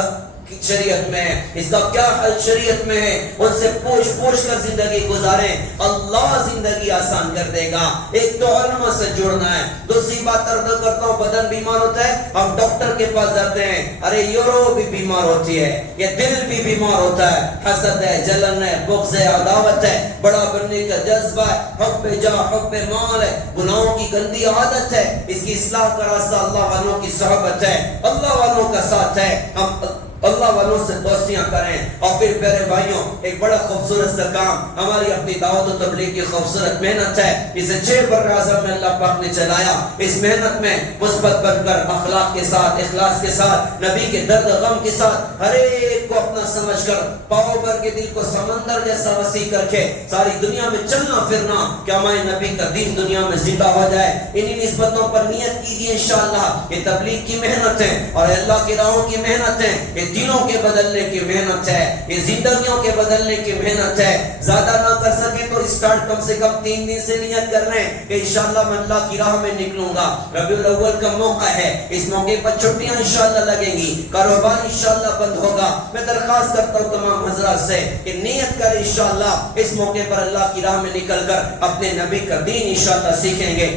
شریعت میں ہے، اس کا کیا حل شریعت میں ہے، ان سے پوچھ کر زندگی گزاریں، اللہ زندگی آسان کر دے گا۔ ایک تو علماء سے جڑنا ہے، دوسری بات عرض کرتا ہوں، بدن بیمار ہوتا ہے، ہم ڈاکٹر کے پاس جاتے ہیں، ارے یورو بھی بیمار ہوتی ہے، یہ دل بھی بیمار ہوتا ہے، حسد ہے، جلن ہے، بغض ہے، عداوت ہے، بڑا بننے کا جذبہ ہے، حب جاہ، حب مال ہے، گناہوں کی گندی عادت ہے، اس کی اصلاح کا راستہ اللہ والوں کی صحبت ہے، اللہ والوں کا ساتھ ہے، ہم اللہ والوں سے دوستیاں کریں۔ اور پھر پیارے بھائیوں، ایک بڑا خوبصورت سا کام ہماری اپنی دعوت و تبلیغ کی خوبصورت محنت ہے، اسے 6 بر اعظم میں اللہ پاک نے چلایا۔ اس محنت میں مثبت بن کر، اخلاق کے ساتھ، اخلاص کے ساتھ، نبی کے درد غم کے ساتھ، ہر ایک کو اپنا سمجھ کر، پاؤ بھر کے دل کو سمندر جیسا وسیع کر کے ساری دنیا میں چلنا پھرنا کہ ہمارے نبی کا دین دنیا میں زندہ ہو جائے۔ انہی نسبتوں پر نیت کیجیے انشاءاللہ۔ یہ تبلیغ کی محنت ہے اور اللہ کی راہوں کی محنت ہے، یہ دلوں کے بدلنے کی محنت ہے، یہ زندگیوں کے بدلنے کی محنت ہے۔ زیادہ نہ کر سکے تو اسٹارٹ کم سے کم 3 دن سے نیت کر رہے ہیں کہ انشاءاللہ میں اللہ کی راہ میں نکلوں گا۔ ربیع الاول کا موقع ہے، اس موقع پر چھٹیاں انشاءاللہ لگیں گی، کاروبار انشاءاللہ بند ہوگا۔ میں درخواست کرتا ہوں تمام حضرات سے کہ نیت کریں انشاءاللہ اس موقع پر اللہ کی راہ میں نکل کر اپنے نبی کا دین انشاءاللہ سیکھیں گے۔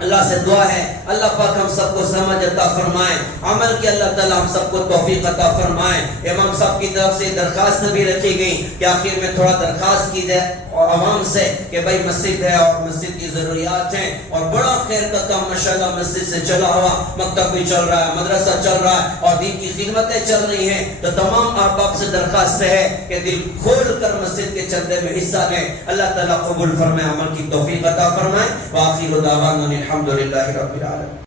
اللہ سے دعا ہے اللہ پاک ہم سب کو سمجھ عطا فرمائے، عمل کی اللہ تعالیٰ ہم سب کو توفیق عطا فرمائے۔ امام صاحب کی طرف سے درخواست بھی رکھی گئی کہ آخر میں تھوڑا درخواست کی جائے اور عوام سے کہ بھائی مسجد ہے اور مسجد کی ضروریات ہیں، اور بڑا خیر کا کام ماشاءاللہ مسجد سے چلا ہوا، مکتب بھی چل رہا ہے، مدرسہ چل رہا ہے اور دین کی خدمتیں چل رہی ہیں، تو تمام احباب سے درخواست ہے کہ دل کھول کر مسجد کے چندے میں حصہ لیں۔ اللہ تعالیٰ قبول فرمائے، عمل کی توفیق عطا فرمائے۔ وآخر دعوانا الحمدللہ رب العالمین۔